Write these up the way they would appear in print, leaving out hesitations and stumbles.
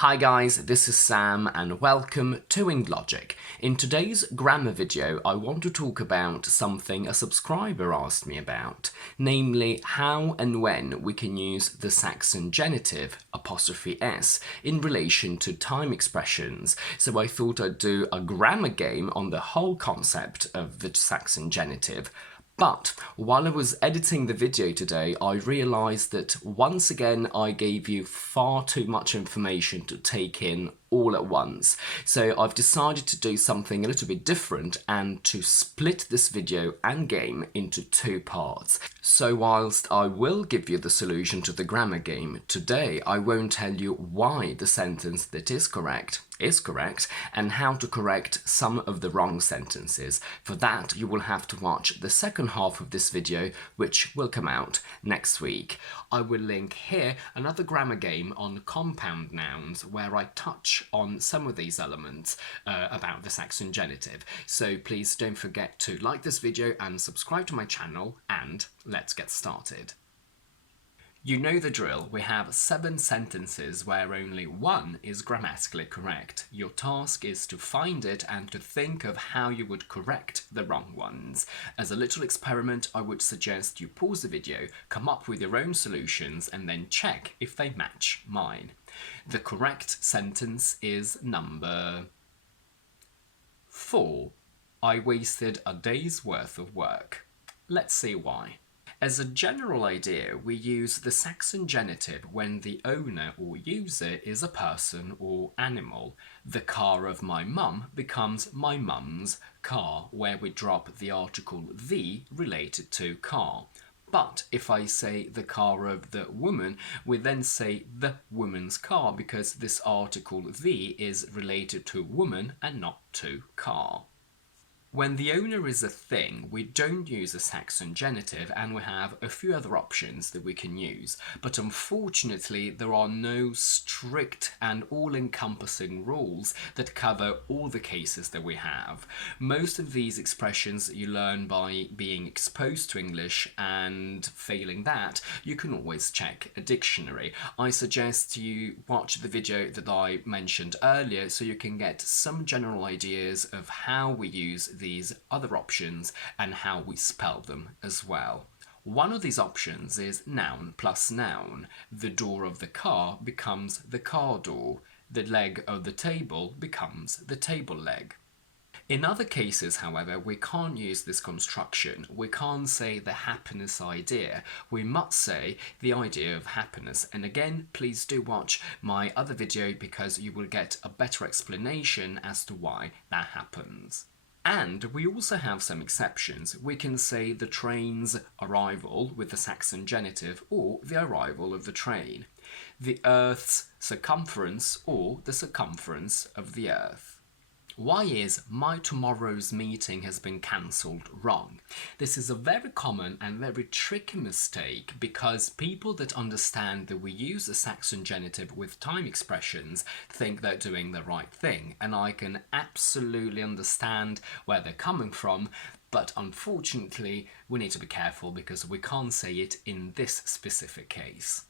Hi guys, this is Sam and welcome to Logic. In today's grammar video, I want to talk about something a subscriber asked me about, namely how and when we can use the Saxon genitive '(s) in relation to time expressions. So I thought I'd do a grammar game on the whole concept of the Saxon genitive. But while I was editing the video today, I realised that once again I gave you far too much information to take in all at once. So I've decided to do something a little bit different and to split this video and game into two parts. So whilst I will give you the solution to the grammar game, today I won't tell you why the sentence that is correct and how to correct some of the wrong sentences. For that you will have to watch the second half of this video, which will come out next week. I will link here another grammar game on compound nouns where I touch on some of these elements about the Saxon genitive. So please don't forget to like this video and subscribe to my channel, and let's get started. You know the drill. We have 7 sentences where only one is grammatically correct. Your task is to find it and to think of how you would correct the wrong ones. As a little experiment, I would suggest you pause the video, come up with your own solutions, and then check if they match mine. The correct sentence is number 4. I wasted a day's worth of work. Let's see why. As a general idea, we use the Saxon genitive when the owner or user is a person or animal. The car of my mum becomes my mum's car, where we drop the article the related to car. But if I say the car of the woman, we then say the woman's car because this article the is related to woman and not to car. When the owner is a thing, we don't use a Saxon genitive, and we have a few other options that we can use. But unfortunately, there are no strict and all-encompassing rules that cover all the cases that we have. Most of these expressions you learn by being exposed to English, and failing that, you can always check a dictionary. I suggest you watch the video that I mentioned earlier so you can get some general ideas of how we use these other options and how we spell them as well. One of these options is noun plus noun. The door of the car becomes the car door. The leg of the table becomes the table leg. In other cases, however, we can't use this construction. We can't say the happiness idea. We must say the idea of happiness. And again, please do watch my other video because you will get a better explanation as to why that happens. And we also have some exceptions. We can say the train's arrival with the Saxon genitive, or the arrival of the train, the Earth's circumference, or the circumference of the Earth. Why is my tomorrow's meeting has been cancelled wrong? This is a very common and very tricky mistake because people that understand that we use the Saxon genitive with time expressions think they're doing the right thing, and I can absolutely understand where they're coming from, but unfortunately we need to be careful because we can't say it in this specific case.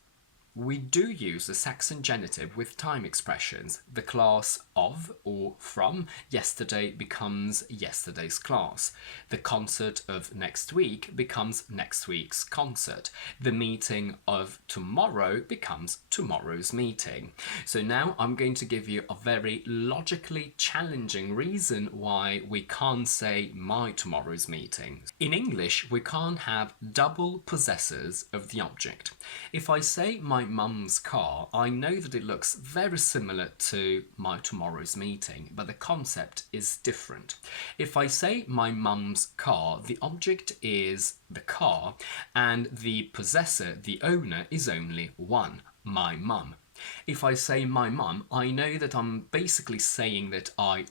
We do use the Saxon genitive with time expressions. The class of or from yesterday becomes yesterday's class. The concert of next week becomes next week's concert. The meeting of tomorrow becomes tomorrow's meeting. So now I'm going to give you a very logically challenging reason why we can't say my tomorrow's meeting. In English, we can't have double possessors of the object. If I say my mum's car, I know that it looks very similar to my tomorrow's meeting, but the concept is different. If I say my mum's car, the object is the car, and the possessor, the owner, is only one, my mum. If I say my mum, I know that I'm basically saying that I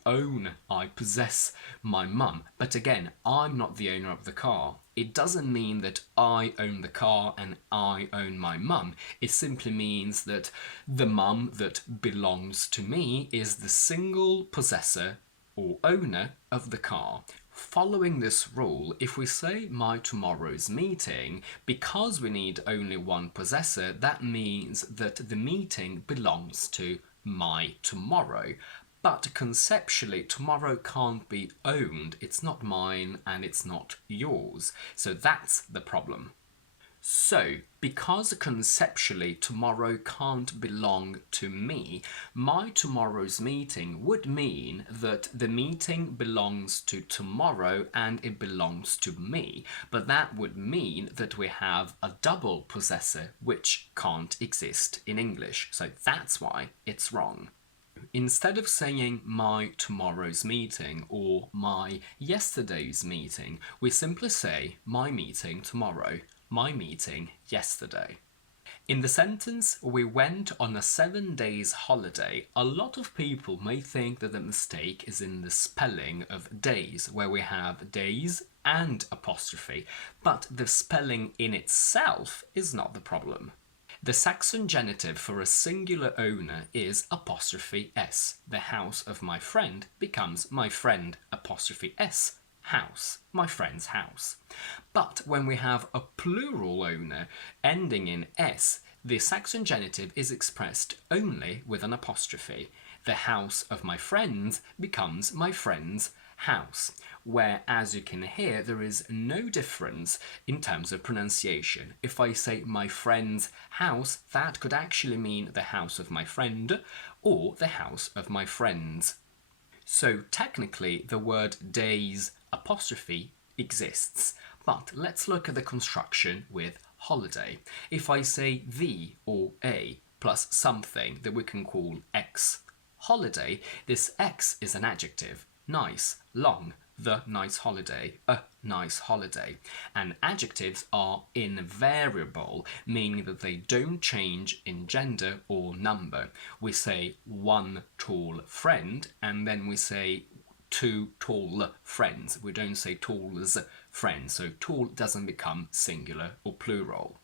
possess my mum, but again, I'm not the owner of the car. It doesn't mean that I own the car and I own my mum. It simply means that the mum that belongs to me is the single possessor or owner of the car. Following this rule, if we say my tomorrow's meeting, because we need only one possessor, that means that the meeting belongs to my tomorrow. But conceptually, tomorrow can't be owned. It's not mine and it's not yours. So that's the problem. So, because conceptually tomorrow can't belong to me, my tomorrow's meeting would mean that the meeting belongs to tomorrow and it belongs to me. But that would mean that we have a double possessor which can't exist in English. So that's why it's wrong. Instead of saying my tomorrow's meeting or my yesterday's meeting, we simply say my meeting tomorrow, my meeting yesterday. In the sentence, we went on a 7 days holiday, a lot of people may think that the mistake is in the spelling of days, where we have days and apostrophe, but the spelling in itself is not the problem. The Saxon genitive for a singular owner is apostrophe s. The house of my friend becomes my friend apostrophe s house, my friend's house. But when we have a plural owner ending in s, the Saxon genitive is expressed only with an apostrophe. The house of my friends becomes my friend's house, where, as you can hear, there is no difference in terms of pronunciation. If I say my friend's house, that could actually mean the house of my friend or the house of my friends. So technically the word days apostrophe exists, but let's look at the construction with holiday. If I say the or a plus something that we can call x holiday, this x is an adjective. Nice, long, the nice holiday, a nice holiday. And adjectives are invariable, meaning that they don't change in gender or number. We say one tall friend, and then we say two tall friends. We don't say tall's friends, so tall doesn't become singular or plural.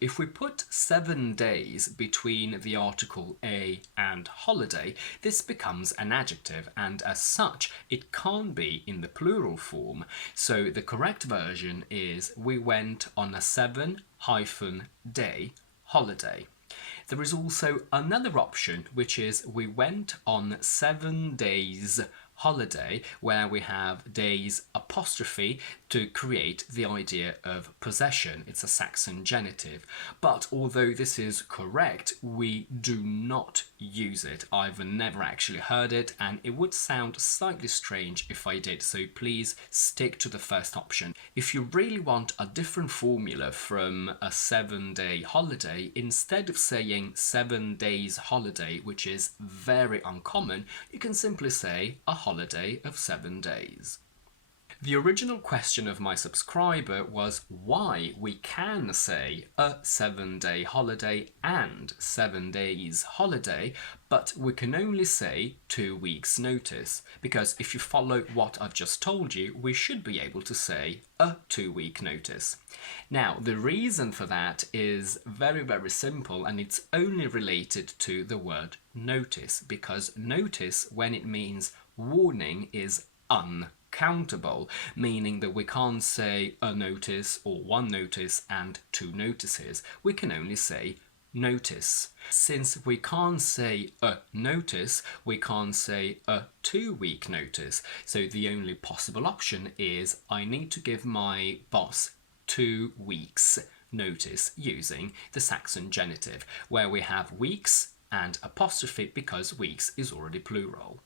If we put 7 days between the article a and holiday, this becomes an adjective, and as such, it can't be in the plural form. So the correct version is we went on a 7-day holiday. There is also another option, which is we went on 7 days holiday, where we have days apostrophe to create the idea of possession. It's a Saxon genitive. But although this is correct, we do not use it. I've never actually heard it, and it would sound slightly strange if I did, so please stick to the first option. If you really want a different formula from a 7-day holiday, instead of saying 7 days holiday, which is very uncommon, you can simply say a holiday of 7 days. The original question of my subscriber was why we can say a 7-day holiday and 7 days holiday, but we can only say 2 weeks notice, because if you follow what I've just told you, we should be able to say a 2-week notice. Now, the reason for that is very, very simple, and it's only related to the word notice, because notice, when it means warning, is uncountable, meaning that we can't say a notice or one notice and 2 notices. We can only say notice. Since we can't say a notice, we can't say a 2-week notice. So the only possible option is I need to give my boss 2 weeks notice using the Saxon genitive, where we have weeks and apostrophe because weeks is already plural.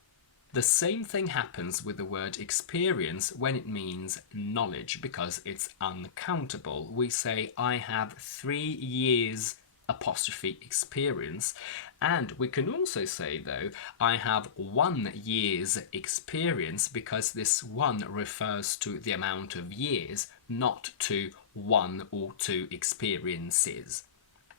The same thing happens with the word experience when it means knowledge, because it's uncountable. We say I have 3 years apostrophe experience, and we can also say, though, I have 1 year's experience, because this 1 refers to the amount of years, not to 1 or 2 experiences.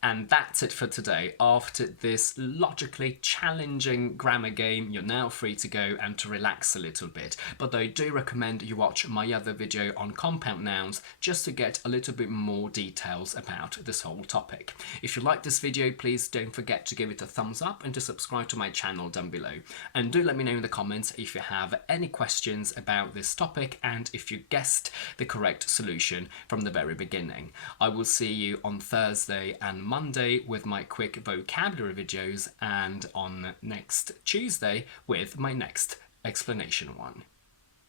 And that's it for today. After this logically challenging grammar game, you're now free to go and to relax a little bit. But I do recommend you watch my other video on compound nouns just to get a little bit more details about this whole topic. If you like this video, please don't forget to give it a thumbs up and to subscribe to my channel down below. And do let me know in the comments if you have any questions about this topic and if you guessed the correct solution from the very beginning. I will see you on Thursday and Monday with my quick vocabulary videos and on next Tuesday with my next explanation one.